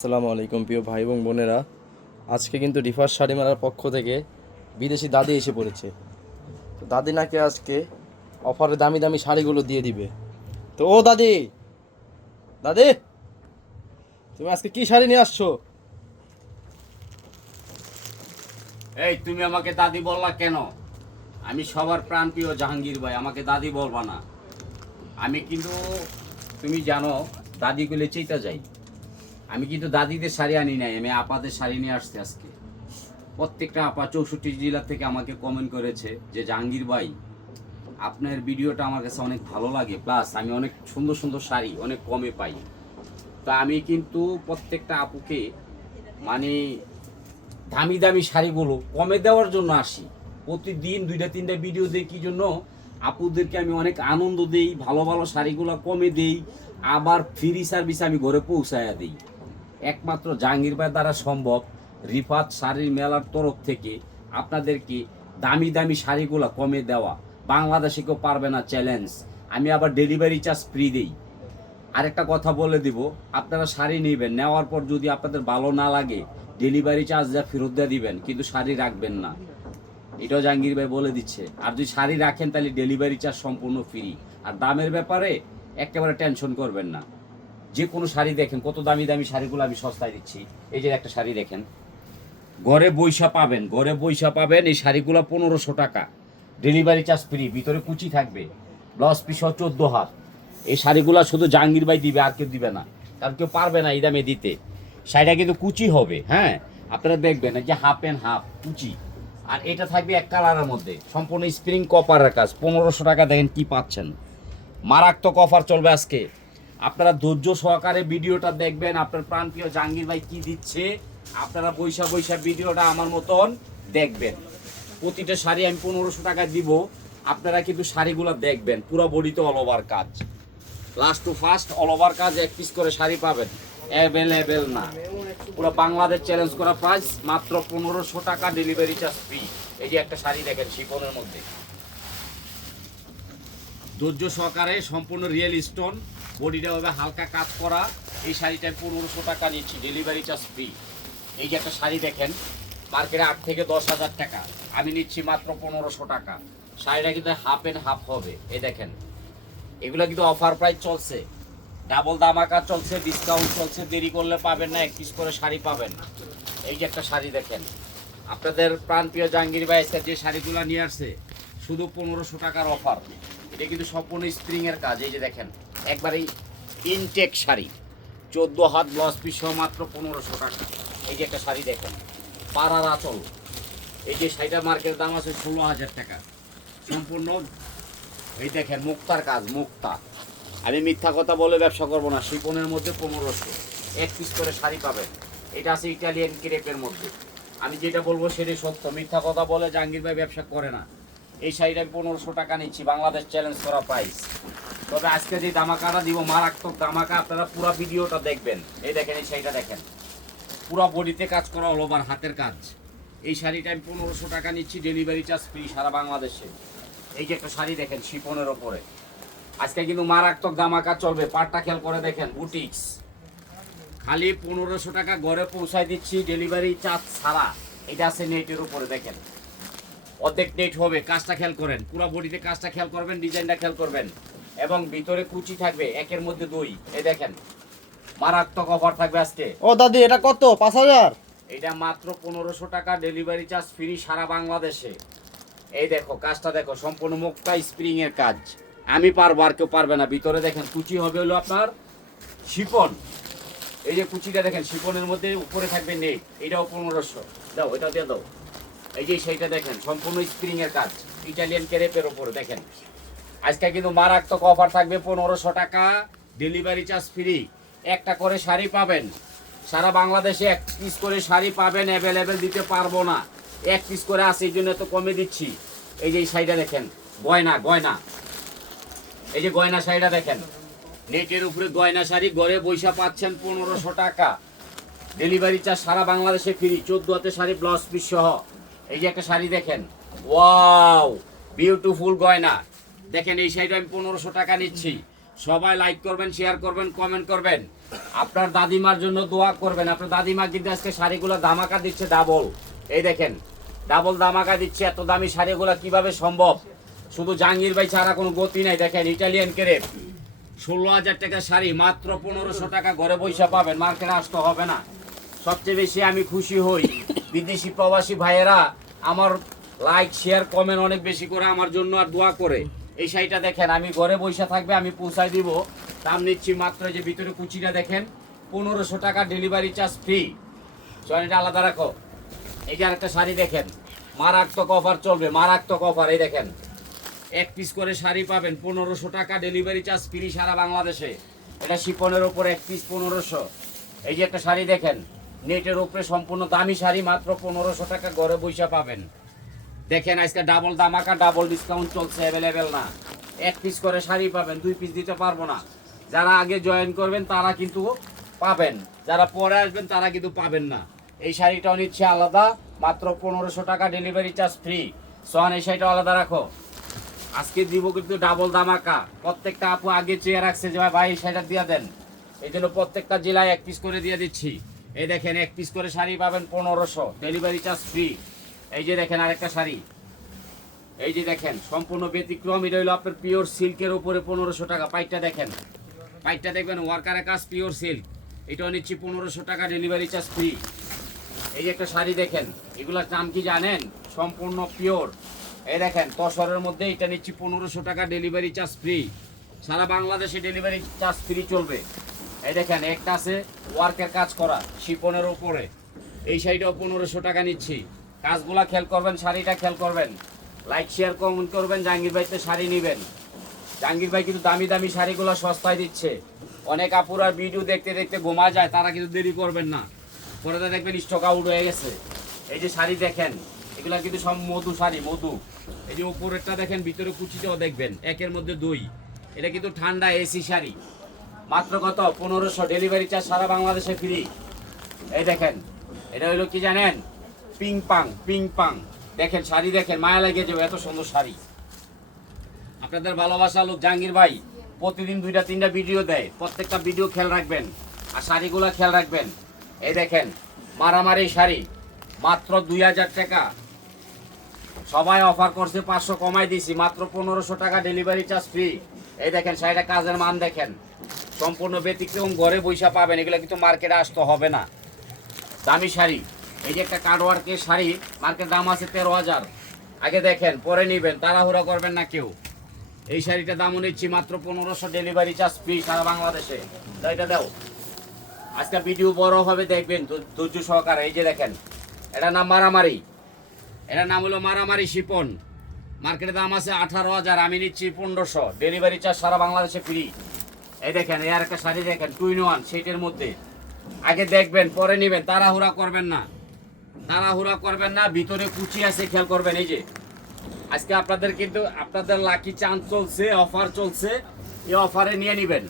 আসসালামু আলাইকুম প্রিয় ভাই এবং বোনেরা। আজকে কিন্তু রিফার শাড়ি মেলার পক্ষ থেকে বিদেশি দাদি এসে পড়েছে। তো দাদি নাকি আজকে অফারে দামি দামি শাড়িগুলো দিয়ে দিবে। তো ও দাদি, দাদি তুমি আজকে কি শাড়ি নিয়ে আসছো? এই তুমি আমাকে দাদি বললা কেন? আমি সবার প্রাণপ্রিয় জাহাঙ্গীর ভাই, আমাকে দাদি বলবা না। আমি কিন্তু, তুমি জানো, দাদি গুলো চেতা যাই। আমি কিন্তু দাদিদের শাড়ি আনি নাই, আমি আপাদের শাড়ি নিয়ে আসছি আজকে। প্রত্যেকটা আপা 64 জেলা থেকে আমাকে কমেন্ট করেছে যে জাহাঙ্গীর ভাই, আপনার ভিডিওটা আমার কাছে অনেক ভালো লাগে, প্লাস আমি অনেক সুন্দর সুন্দর শাড়ি অনেক কমে পাই। তা আমি কিন্তু প্রত্যেকটা আপুকে মানে দামি দামি শাড়িগুলো কমে দেওয়ার জন্য আসি। প্রতিদিন 2টা 3টা ভিডিও দিই, কি জন্য? আপুদেরকে আমি অনেক আনন্দ দেই, ভালো ভালো শাড়িগুলো কমে দেই, আবার ফ্রি সার্ভিস আমি ঘরে পৌঁছায়া দিই। একমাত্র জাহাঙ্গীর ভাই দ্বারা সম্ভব। রিফাত শাড়ির মেলার তরফ থেকে আপনাদেরকে দামি দামি শাড়িগুলো কমে দেওয়া। বাংলাদেশে কেউ পারবে না, চ্যালেঞ্জ। আমি আবার ডেলিভারি চার্জ ফ্রি দিই। আরেকটা কথা বলে দিব, আপনারা শাড়ি নেবেন, নেওয়ার পর যদি আপনাদের ভালো না লাগে ডেলিভারি চার্জ যা ফেরত দিয়ে দিবেন, কিন্তু শাড়ি রাখবেন না। এটাও জাহাঙ্গীর ভাই বলে দিচ্ছে। আর যদি শাড়ি রাখেন তাহলে ডেলিভারি চার্জ সম্পূর্ণ ফ্রি। আর দামের ব্যাপারে একেবারে টেনশন করবেন না। যে কোনো শাড়ি দেখেন, কত দামি দামি শাড়িগুলো আমি সস্তায় দিচ্ছি। এই যে একটা শাড়ি দেখেন, ঘরে বৈশা পাবেন, ঘরে বৈশা পাবেন। এই শাড়িগুলো 1500 টাকা, ডেলিভারি চার্জ ফ্রি, ভিতরে কুচি থাকবে, ব্লাউজ পিস 14 হাত। এই শাড়িগুলো শুধু জাহাঙ্গীর ভাই দিবে, আর কেউ দিবে না, কারণ কেউ পারবে না এই দামে দিতে। শাড়িটা কিন্তু কুচি হবে, হ্যাঁ, আপনারা দেখবেন যে হাফ অ্যান্ড হাফ কুচি। আর এটা থাকবে এক কালারের মধ্যে, সম্পূর্ণ স্প্রিং কপারের কাজ। 1500 টাকা দেখেন কি পাচ্ছেন। মারাত্মক অফার চলবে আজকে। আপনারা ধৈর্য সহকারে ভিডিওটা দেখবেন, আপনার প্রাণপ্রিয় জাহাঙ্গীর ভাই কি দিচ্ছে, আপনারা বৈশা বৈশা ভিডিওটা আমার মতন দেখবেন। প্রতিটা শাড়ি আমি 1500 টাকা দিব। আপনারা কিন্তু শাড়িগুলো দেখবেন, পুরো বডিতে অল ওভার কাজ, last to first all over কাজ। এক পিস করে শাড়ি পাবেন, অ্যাভেলেবেল না। পুরো বাংলাদেশ চ্যালেঞ্জ করা প্রাইস মাত্র 1500 টাকা, ডেলিভারি চার্জ ফ্রি। এই যে একটা শাড়ি দেখেন শিফনের মধ্যে, ধৈর্য সহকারে সম্পূর্ণ রিয়েল স্টোন, বডিটা হবে হালকা কাজ করা। এই শাড়িটায় 1500 টাকা নিচ্ছি, ডেলিভারি চার্জ ফ্রি। এই যে একটা শাড়ি দেখেন, মার্কেটে 8 থেকে 10,000 টাকা, আমি নিচ্ছি মাত্র 1500 টাকা। শাড়িটা কিন্তু হাফ অ্যান্ড হাফ হবে। এই দেখেন, এগুলো কিন্তু অফার প্রাইস চলছে, ডাবল দামাকা চলছে, ডিসকাউন্ট চলছে। দেরি করলে পাবেন না, এক পিস করে শাড়ি পাবেন। এই যে একটা শাড়ি দেখেন, আপনাদের প্রাণপ্রিয় জাহাঙ্গীর ভাই যে শাড়িগুলো নিয়ে আসছে, শুধু 1500 টাকার অফার। এটা কিন্তু সম্পূর্ণ স্প্রিং এর কাজ। এই যে দেখেন, একবারেই ইনটেক শাড়ি, 14 হাত ব্লাউজ পিস সহ মাত্র 1500 টাকা। এই যে একটা শাড়ি দেখেন, পাড়ার আঁচল। এই যে শাড়িটার মার্কেট দাম আছে 16,000 টাকা, সম্পূর্ণ। এই দেখেন মুক্তার কাজ, মুক্তা। আমি মিথ্যা কথা বলে ব্যবসা করবো না। শিপনের মধ্যে 1500, এক পিস করে শাড়ি পাবেন। এটা আছে ইটালিয়ান ক্রেপের মধ্যে। আমি যেটা বলবো সেটাই সত্য, মিথ্যা কথা বলে জাহাঙ্গীর ভাই ব্যবসা করে না। এই শাড়িটা আমি 1500 টাকা নিচ্ছি, বাংলাদেশ চ্যালেঞ্জ করা প্রাইস। তবে আজকে যে দামাকাটা দিব, মারাত্মক দামাকা, আপনারা পুরো ভিডিওটা দেখবেন। এই দেখেন, এই শাড়িটা দেখেন, পুরো বডিতে কাজ করা, অল ওভার হাতের কাজ। এই শাড়িটা আমি 1500 টাকা নিচ্ছি, ডেলিভারি চার্জ ফ্রি সারা বাংলাদেশে। এই যে একটা শাড়ি দেখেন শিপনের ওপরে, আজকে কিন্তু মারাত্মক দামাকা চলবে। পাটটা খেয়াল করে দেখেন, বুটিক্স, খালি 1500 টাকা ঘরে পৌঁছায় দিচ্ছি, ডেলিভারি চার্জ ছাড়া। এটা আছে নেটের উপরে, দেখেন অর্ধেক নেট হবে। কাজটা খেয়াল করেন, পুরো বডিতে কাজটা খেয়াল করবেন, ডিজাইনটা খেয়াল করবেন, এবং ভিতরে কুচি থাকবে, একের মধ্যে 2। এই দেখেন, মারাত্মক অফার থাকবে আজকে। ও দাদি, এটা কত? 5000? এটা মাত্র 1500 টাকা, ডেলিভারি চার্জ ফ্রি সারা বাংলাদেশে। এই দেখো কাজটা দেখো, সম্পূর্ণ মুক্তা স্প্রিং এর কাজ। আমি পারবো, আর কেউ পারবে না। ভিতরে দেখেন কুচি হবে হলো আপনার শিফন। এই যে কুচিটা দেখেন শিফনের মধ্যে, উপরে থাকবে নেট। এটাও 1500। দাও, এটা দিয়ে দাও। এই যে সেইটা দেখেন, সম্পূর্ণ স্প্রিং এর কাজ, ইটালিয়ান ক্রেপের উপরে দেখেন। আজকে কিন্তু মারাত্মক অফার থাকবে, 1500 টাকা, ডেলিভারি চার্জ ফ্রি। একটা করে শাড়ি পাবেন, সারা বাংলাদেশে এক পিস করে শাড়ি পাবেন, অ্যাভেলেবেল দিতে পারবো না, এক পিস করে আছে, এই জন্য তো কমে দিচ্ছি। এই যে এই শাড়িটা দেখেন, গয়না গয়না, এই যে গয়না শাড়িটা দেখেন, নেটের উপরে গয়না শাড়ি, ঘরে বৈশা পাচ্ছেন 1500 টাকা, ডেলিভারি চার্জ সারা বাংলাদেশে ফ্রি। 14 হাতে শাড়ি, ব্লাউজ পিস সহ। এই যে একটা শাড়ি দেখেন, ওয়াও, বিউটিফুল গয়না দেখেন। এই শাড়িটা আমি 1500 টাকা নিচ্ছি। সবাই লাইক করবেন, শেয়ার করবেন, কমেন্ট করবেন। আপনার দাদিমার জন্য দোয়া করবেন। আপনার দাদিমা কিন্তু আজকে শাড়িগুলো ধামাকা দিচ্ছে ডাবল। এই দেখেন ডাবল ধামাকা দিচ্ছে। এত দামি শাড়িগুলো কিভাবে সম্ভব? শুধু জাহাঙ্গীর ভাই ছাড়া কোনো গতি নাই। দেখেন ইটালিয়ান ক্রেপ 16,000 টাকা শাড়ি মাত্র 1500 টাকা ঘরে বৈশা পাবেন, মার্কেটে আসতে হবে না। সবচেয়ে বেশি আমি খুশি হই বিদেশি প্রবাসী ভাইয়েরা আমার লাইক শেয়ার কমেন্ট অনেক বেশি করে আমার জন্য আর দোয়া করে। এই শাড়িটা দেখেন আমি ঘরে বৈশা থাকবে, আমি পৌঁছায় দিব। দাম নিচ্ছি মাত্র, যে ভিতরে কুচিটা দেখেন 1500 টাকা, ডেলিভারি চার্জ ফ্রি। এটা আলাদা রাখো। এই যে আরেকটা শাড়ি দেখেন, মারাত্মক অফার চলবে, মারাত্মক অফার। এই দেখেন এক পিস করে শাড়ি পাবেন 1500 টাকা, ডেলিভারি চার্জ ফ্রি সারা বাংলাদেশে। এটা শিপনের উপর এক পিস 1500। এই যে একটা শাড়ি দেখেন নেটের উপরে সম্পূর্ণ দামি শাড়ি, মাত্র 1500 টাকা ঘরে বৈশা পাবেন। দেখেন আজকে ডাবল ধামাকা, ডাবল ডিসকাউন্ট চলছে, অ্যাভেলেবেল না। এক পিস করে শাড়ি পাবেন, 2 পিস দিতে পারবো না। যারা আগে জয়েন করবেন তারা কিন্তু পাবেন, যারা পরে আসবেন তারা কিন্তু পাবেন না। এই শাড়িটাও নিচ্ছে আলাদা, মাত্র 1500 টাকা, ডেলিভারি চার্জ ফ্রি। সোহান এই শাড়িটা আলাদা রাখো। আজকে দিব কিন্তু ডাবল ধামাকা। প্রত্যেকটা আপু আগে চেয়ে রাখছে যে ভাই এই শাড়িটা দিয়ে দেন, এই জন্য প্রত্যেকটা জেলায় এক পিস করে দিয়ে দিচ্ছি। এই দেখেন এক পিস করে শাড়ি পাবেন 1500, ডেলিভারি চার্জ ফ্রি। এই যে দেখেন আরেকটা শাড়ি, এই যে দেখেন সম্পূর্ণ ব্যতিক্রম। এটা হলো আপনার পিওর সিল্কের উপরে 1500 টাকা। পাইটটা দেখেন, পাইটটা দেখবেন ওয়ার্কারের কাজ, পিওর সিল্ক। এটাও নিচ্ছি 1500 টাকা, ডেলিভারি চার্জ ফ্রি। এই যে একটা শাড়ি দেখেন, এগুলোর দাম কি জানেন? সম্পূর্ণ পিওর। এই দেখেন তসরের মধ্যে এটা নিচ্ছি 1500 টাকা, ডেলিভারি চার্জ ফ্রি। সারা বাংলাদেশে ডেলিভারি চার্জ ফ্রি চলবে। এই দেখেন একটা আছে ওয়ার্কের কাজ করা শিপনের উপরে, এই শাড়িটাও 1500 টাকা নিচ্ছি। কাজগুলা খেয়াল করবেন, শাড়িটা খেয়াল করবেন, লাইক শেয়ার কমেন্ট করবেন। জাহাঙ্গীর ভাইতে শাড়ি নেবেন। জাহাঙ্গীর ভাই কিন্তু দামি দামি শাড়িগুলো সস্তায় দিচ্ছে। অনেক আপুরা ভিডিও দেখতে দেখতে ঘুমা যায়, তারা কিন্তু দেরি করবেন না, পরে দেখবেন স্টক আউট হয়ে গেছে। এই যে শাড়ি দেখেন, এগুলা কিন্তু সব মধু শাড়ি, মধু। এই যে উপরেরটা দেখেন, ভিতরে কুচিটাও দেখবেন, একের মধ্যে 2। এটা কিন্তু ঠান্ডা এসি শাড়ি, মাত্র কত? 1500, ডেলিভারি চার্জ সারা বাংলাদেশে ফ্রি। এই দেখেন এটা হলো কি জানেন? পিং পাং, পিং পাং। দেখেন শাড়ি দেখেন, মায়া লাগে যাবে, এত সুন্দর শাড়ি। আপনাদের ভালোবাসা লোক জাহাঙ্গীর ভাই প্রতিদিন 2টা-3টা ভিডিও দেয়, প্রত্যেকটা ভিডিও খেয়াল রাখবেন আর শাড়িগুলা খেয়াল রাখবেন। এই দেখেন মারামারি শাড়ি মাত্র 2000 টাকা। সবাই অফার করছে, 500 কমাই দিছি, মাত্র 1500 টাকা, ডেলিভারি চার্জ ফ্রি। এই দেখেন শাড়িটা কাজের মান দেখেন, সম্পূর্ণ ব্যতিক্রম, ঘরে বৈশা পাবেন। এগুলো কিন্তু মার্কেটে আসতে হবে না, দামি শাড়ি। এই যে একটা কাটওয়ার্কের শাড়ি, মার্কেট দাম আছে 13,000। আগে দেখেন পরে নিবেন, তাড়াহুড়া করবেন না কেউ। এই শাড়িটা দামও নিচ্ছি মাত্র 1500, ডেলিভারি চার্জ ফ্রি সারা বাংলাদেশে। তো এটা দাও, আজকে ভিডিও বড় হবে, দেখবেন ধৈর্য সহকারে। এই যে দেখেন এটার নাম মারামারি, এটার নাম হলো মারামারি শিপন। মার্কেটের দাম আছে 18,000, আমি নিচ্ছি 1500, ডেলিভারি চার্জ সারা বাংলাদেশে ফ্রি। এই দেখেন এই আর একটা শাড়ি দেখেন 2 in 1 সেটের মধ্যে। আগে দেখবেন পরে নেবেন, তাড়াহুড়া করবেন না, তাড়াহুড়া করবেন না। ভিতরে কুচি আছে, খেয়াল করবেন। এই যে আজকে আপনাদের কিন্তু আপনাদের লাকি চান্স চলছে, অফার চলছে, এই অফারে নিয়ে নেবেন।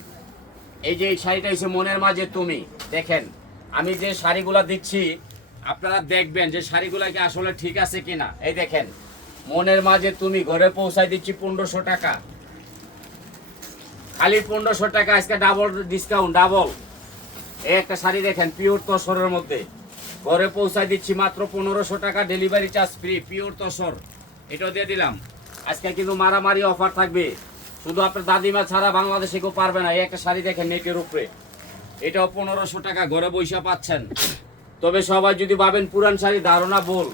এই যে এই শাড়িটা হচ্ছে মনের মাঝে তুমি। দেখেন আমি যে শাড়িগুলা দিচ্ছি আপনারা দেখবেন যে শাড়িগুলা কি আসলে ঠিক আছে কিনা। এই দেখেন মনের মাঝে তুমি, ঘরে পৌঁছায় দিচ্ছি 1500 টাকা, খালি 1500 টাকা। আজকে ডাবল ডিসকাউন্ট, ডাবল। এই একটা শাড়ি দেখেন পিওর তসরের মধ্যে, ঘরে পৌঁছায় দিচ্ছি মাত্র 1500 টাকা, delivery charge free, pure tussar. এটাও দিয়ে দিলাম। আজকে কিন্তু মারামারি অফার থাকবে, শুধু আপনার দাদিমা ছাড়া বাংলাদেশে কেউ পারবে না। এই একটা শাড়ি দেখেন নেটের উপরে, এটাও 1500 টাকা, ঘরে বৈশা পাচ্ছেন। তবে সবাই যদি ভাবেন পুরান শাড়ি, ধারণা ভুল।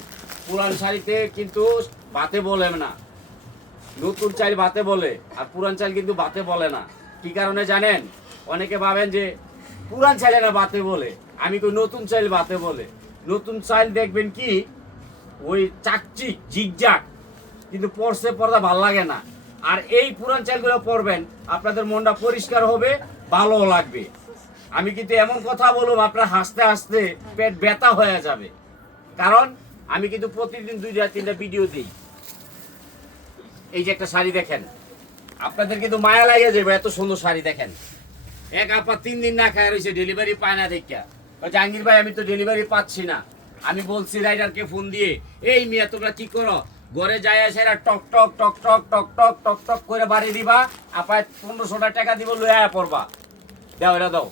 পুরান শাড়িতে কিন্তু বাতে বলে না, নতুন চাল বাতে বলে, আর পুরান চাল কিন্তু বাতে বলে না। কি কারণে জানেন? অনেকে ভাবেন যে পুরান চাইলে না বাতে বলে, আমি কই নতুন চাইল বাতে বলে। নতুন চাইল দেখবেন কি ওই চাকচিক জিগজাক, কিন্তু পরছে পর্দা ভাল লাগে না। আর এই পুরান চাইলগুলো পরবেন, আপনাদের মনটা পরিষ্কার হবে, ভালো লাগবে। আমি কিন্তু এমন কথা বলবো আপনার হাসতে হাসতে পেট ব্যথা হয়ে যাবে, কারণ আমি কিন্তু প্রতিদিন 2-3টা ভিডিও দিই। এই যে একটা শাড়ি দেখেন, আপনাদের কিন্তু মায়া লাগে যাবে, এত সুন্দর শাড়ি দেখেন। এক আপা 3 দিন না খায় রয়েছে, ডেলিভারি পায় না দেখা। জাহাঙ্গীর ভাই আমি তো ডেলিভারি পাচ্ছি না। আমি বলছি রাইডারকে ফোন দিয়ে, এই মিয়া তোমরা কি করো, ঘরে যায় এসে টক টক টক টক টক টক টক টক করে বাড়ি দিবা, আপা 1500 টাকা দিব, লয়ে পড়বা। দাও এটা দাও।